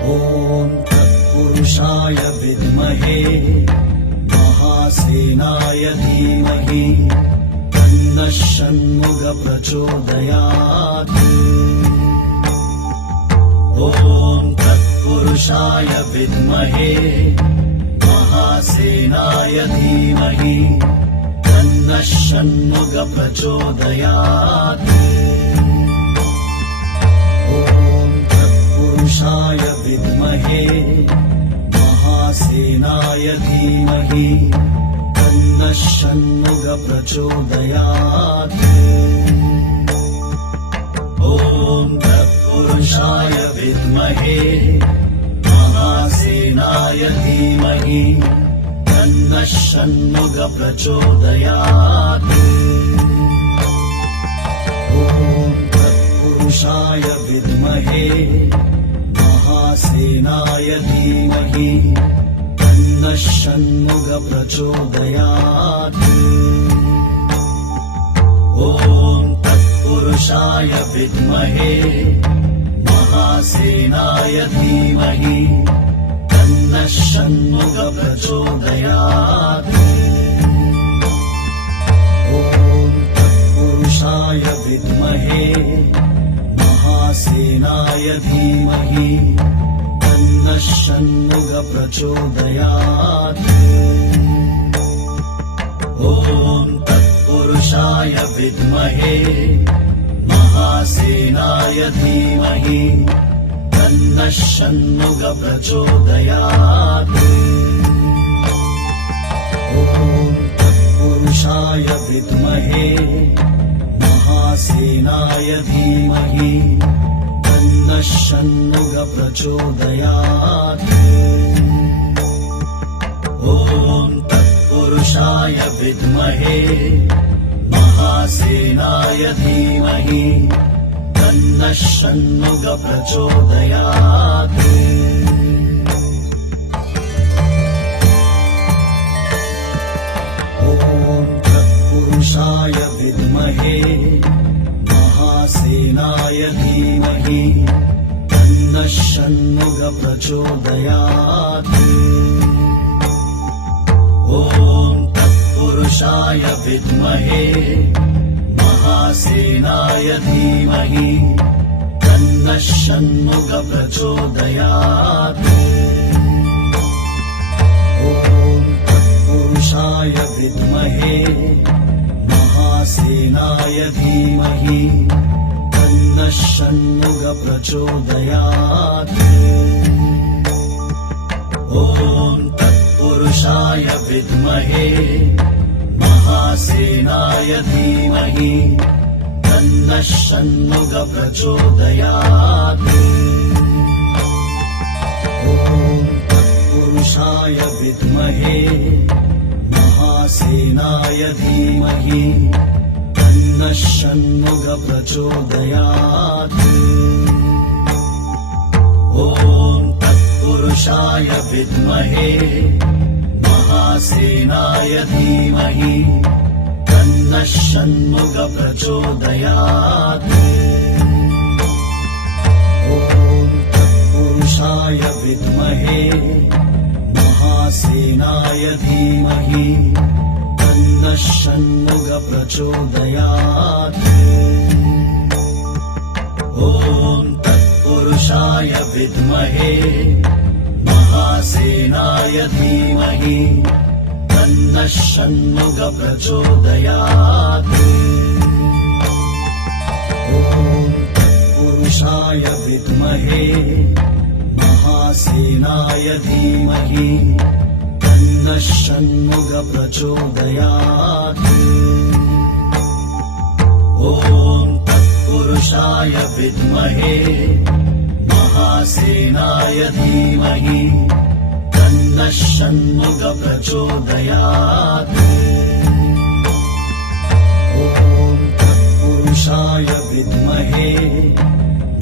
ॐ तत्पुरुषाय विद्महे महासेनाय धीमहि तन्नः षण्मुख प्रचोदयात्। ॐ तत्पुरुषाय विद्महे महासेनाय धीमहि तन्नः षण्मुख प्रचोदयात्। ॐ तत्पुरुषाय विद्महे महासेनाय धीमहि तन्नः षण्मुख प्रचोदयात्। ॐ तत्पुरुषाय विद्महे महासेनाय धीमहि तन्नः षण्मुख प्रचोदयात्। ॐ तत्पुरुषाय विद्महे महासेनाय धीमहि तन्नः षण्मुख प्रचोदयात्। ॐ तत्पुरुषाय विद्महे महासेनाय धीमहि तन्नः षण्मुख प्रचोदयात्। ॐ तत्पुरुषाय विद्महे महासेनाय धीमहि तन्नः षण्मुख प्रचोदयात्। ॐ तत्पुरुषाय विद्महे महासेनाय धीमहि तन्नः षण्मुख प्रचोदयात्। ॐ तत्पुरुषाय विद्महे महासेनाय धीमहि तन्नः षण्मुख प्रचोदयात्। ॐ तत्पुरुषाय विद्महे महासेनाय धीमहि तन्नः षण्मुख प्रचोदयात्। ॐ तत्पुरुषाय विद्महे महासेनाय धीमहि तन्नः षण्मुख प्रचोदयात्। ॐ तत्पुरुषाय विद्महे महासेनाय धीमहि तन्नः षण्मुख प्रचोदयात्। ॐ तत्पुरुषाय विद्महे महासेनाय धीमहि तन्नः षण्मुख प्रचोदयात्। ॐ तत्पुरुषाय विद्महे महासेनाय धीमहि तन्नः षण्मुख प्रचोदयात्। ॐ तत्पुरुषाय विद्महे महासेनाय धीमहि तन्नः षण्मुख प्रचोदयात्। ॐ तत्पुरुषाय विद्महे महासेनाय धीमहि तन्नः षण्मुख प्रचोदयात्। ॐ तत्पुरुषाय विद्महे महासेनाय धीमहि तन्नः षण्मुख प्रचोदयात्। ॐ तत्पुरुषाय विद्महे महासेनाय धीमहि तन्नः षण्मुख प्रचोदयात्। ॐ तत्पुरुषाय विद्महे महासेनाय धीमहि तन्नः षण्मुख प्रचोदयात्। ॐ तत्पुरुषाय विद्महे महासेनाय धीमहि तन्नः षण्मुख प्रचोदयात्। ॐ तत्पुरुषाय विद्महे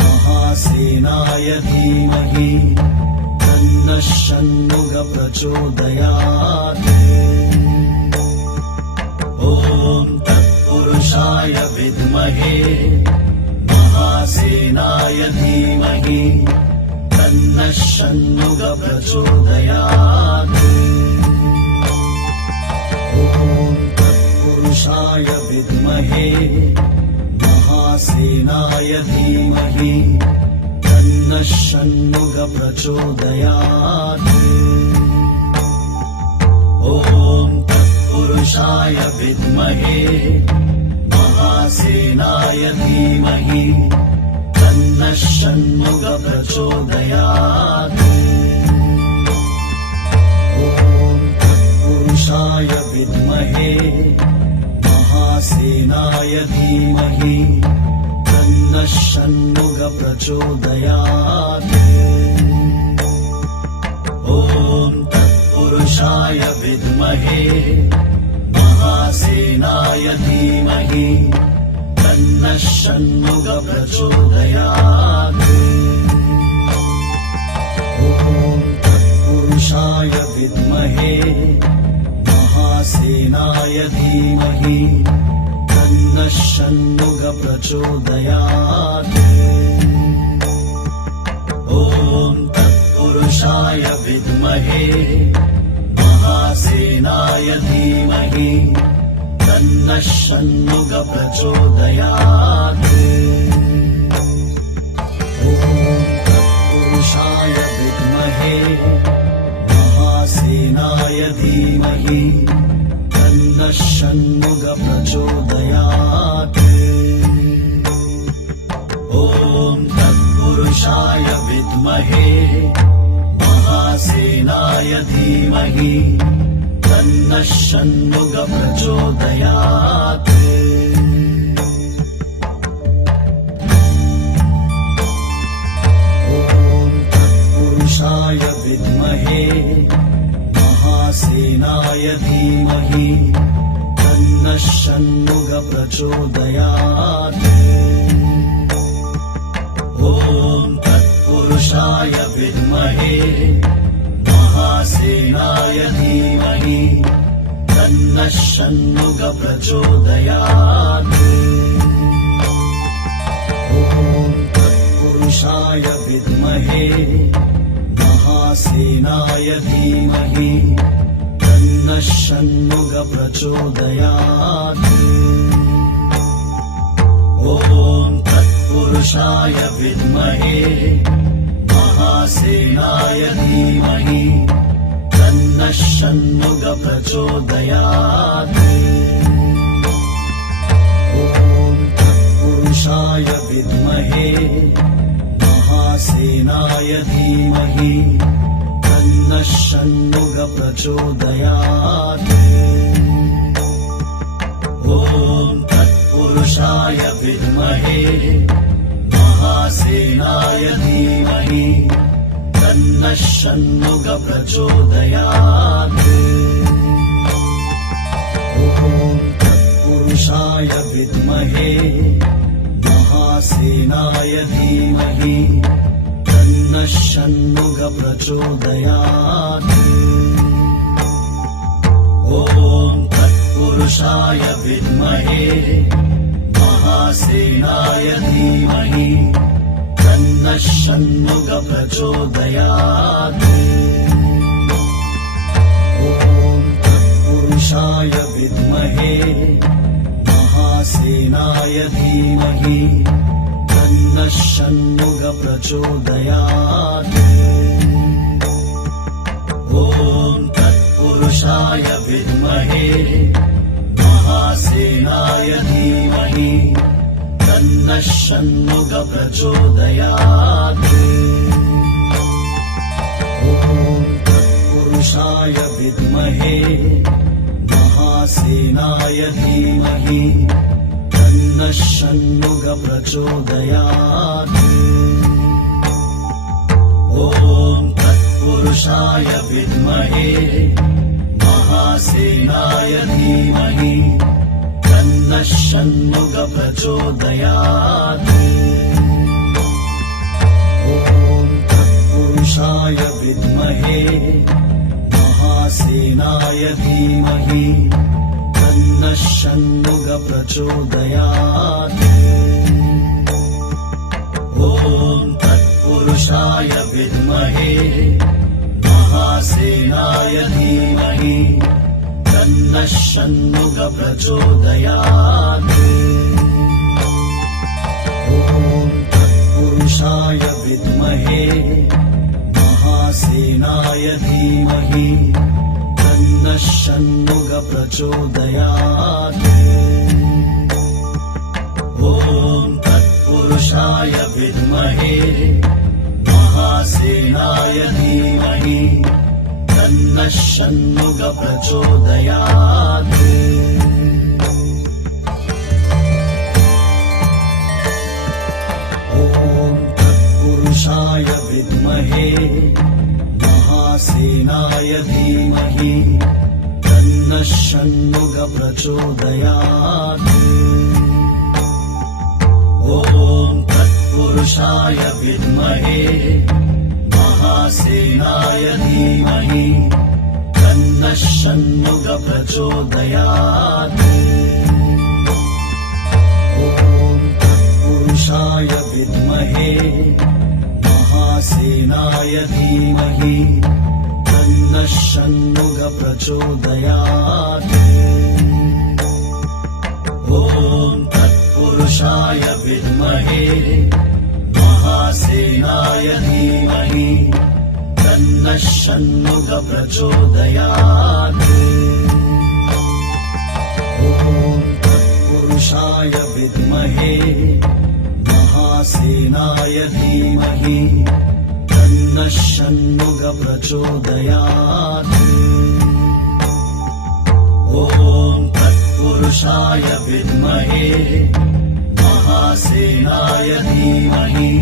महासेनाय धीमहि तन्नः षण्मुख प्रचोदयात्। ॐ तत्पुरुषाय विद्महे महासेनाय धीमहि तन्नः षण्मुख प्रचोदयात्। ॐ तत्पुरुषाय विद्महे महासेनाय धीमहि तन्नः षण्मुख प्रचोदयात्। ॐ तत्पुरुषाय विद्महे महासेनाय धीमहि तन्नः षण्मुख प्रचोदयात्। ॐ तत्पुरुषाय विद्महे महासेनाय धीमहि तन्नः षण्मुख प्रचोदयात्। ॐ तत्पुरुषाय विद्महे महासेनाय धीमहि तन्नः षण्मुख प्रचोदयात्। ॐ तत्पुरुषाय विद्महे महासेनाय धीमहि तन्नः षण्मुख प्रचोदयात्। ॐ तत्पुरुषाय विद्महे महासेनाय धीमहि तन्नः षण्मुख प्रचोदयात्। ॐ तत्पुरुषाय विद्महे महासेनाय धीमहि तन्नः षण्मुख प्रचोदयात्। ॐ तत्पुरुषाय विद्महे महासेनाय धीमहि तन्नः षण्मुख प्रचोदयात्। ॐ तत्पुरुषाय विद्महे महासेनाय धीमहि तन्नः षण्मुख प्रचोदयात्। ॐ तत्पुरुषाय विद्महे महासेनाय धीमहि तन्नः षण्मुख प्रचोदयात्। ॐ तत्पुरुषाय विद्महे महासेनाय धीमहि तन्नः षण्मुख प्रचोदयात्। ॐ तत्पुरुषाय विद्महे महासेनाय धीमहि तन्नः षण्मुख प्रचोदयात्। ॐ तत्पुरुषाय विद्महे महासेनाय धीमहि तन्नः षण्मुख प्रचोदयात्। ॐ तत्पुरुषाय विद्महे महासेनाय धीमहि तन्नः षण्मुख प्रचोदयात्। ॐ तत्पुरुषाय विद्महे महासेनाय धीमहि तन्नः षण्मुख प्रचोदयात्। ॐ तत्पुरुषाय विद्महे महासेनाय धीमहि तन्नः षण्मुख प्रचोदयात्। ॐ तत्पुरुषाय विद्महे महासेनाय धीमहि तन्नः षण्मुख प्रचोदयात्। ॐ तत्पुरुषाय विद्महे महासेनाय धीमहि तन्नः षण्मुख प्रचोदयात्। ॐ तत्पुरुषाय विद्महे महासेनाय धीमहि तन्नः षण्मुख प्रचोदयात्। ॐ तत्पुरुषाय विद्महे महासेनाय धीमहि तन्नः षण्मुख प्रचोदयात्। ॐ तत्पुरुषाय विद्महे महासेनाय धीमहि तन्नः षण्मुख प्रचोदयात्। ॐ तत्पुरुषाय तत्पुरुषाय विद्महे महासेनाय धीमहि तन्नः षण्मुख प्रचोदयात् ॐ तत्पुरुषाय विद्महे महासेनाय धीमहि तन्नः षण्मुख प्रचोदयात् ॐ तत्पुरुषाय विद्महे महासेनाय धीमहि तन्नः षण्मुख प्रचोदयात् ॐ तत्पुरुषाय विद्महे महासेनाय धीमहि तन्नः षण्मुख प्रचोदयात् ॐ तत्पुरुषाय विद्महे महासेनाय धीमहि तन्नः षण्मुख प्रचोदयात् ॐ तत्पुरुषाय विद्महे महासेनाय धीमहि तन्नः षण्मुख प्रचोदयात् ॐ तत्पुरुषाय विद्महे महासेनाय धीमहि तन्नः षण्मुख प्रचोदयात् ॐ तत्पुरुषाय विद्महे महासेनाय धीमहि तन्नः षण्मुख प्रचोदयात् ॐ तत्पुरुषाय विद्महे महासेनाय धीमहि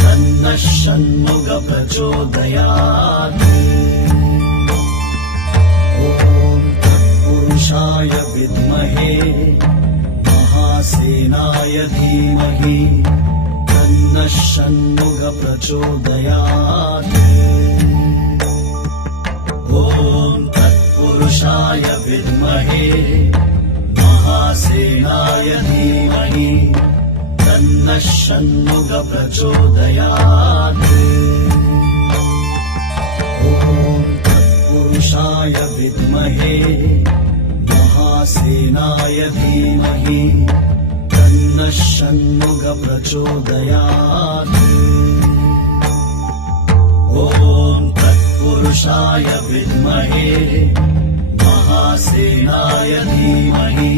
तन्नः षण्मुख प्रचोदयात् ॐ तत्पुरुषाय विद्महे महासेनाय धीमहि तन्नः षण्मुख प्रचोदयात् ॐ तत्पुरुषाय विद्महे महासेनाय धीमहि तन्नः षण्मुख प्रचोदयात् ॐ तत्पुरुषाय विद्महे महासेनाय धीमहि तन्नः षण्मुख प्रचोदयात् ॐ तत्पुरुषाय विद्महे महासेनाय धीमहि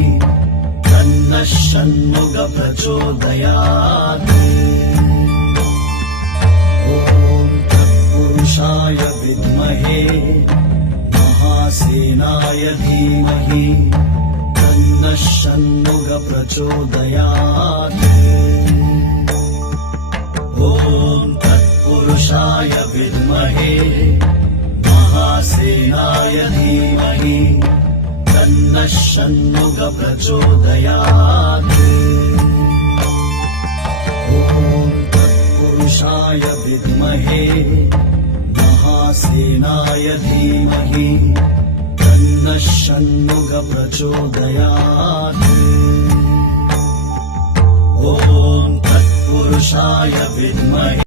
तन्नः षण्मुख प्रचोदयात् ॐ तत्पुरुषाय विद्महे महासेनाय धीमहि तन्नः षण्मुख प्रचोदयात् ॐ तत्पुरुषाय विद्महे महासेनाय धीमहि तन्नः षण्मुख प्रचोदयात् ॐ तत्पुरुषाय विद्महे महासेनाय धीमहि तन्नः षण्मुख प्रचोदयात् ॐ तत्पुरुषाय विद्महे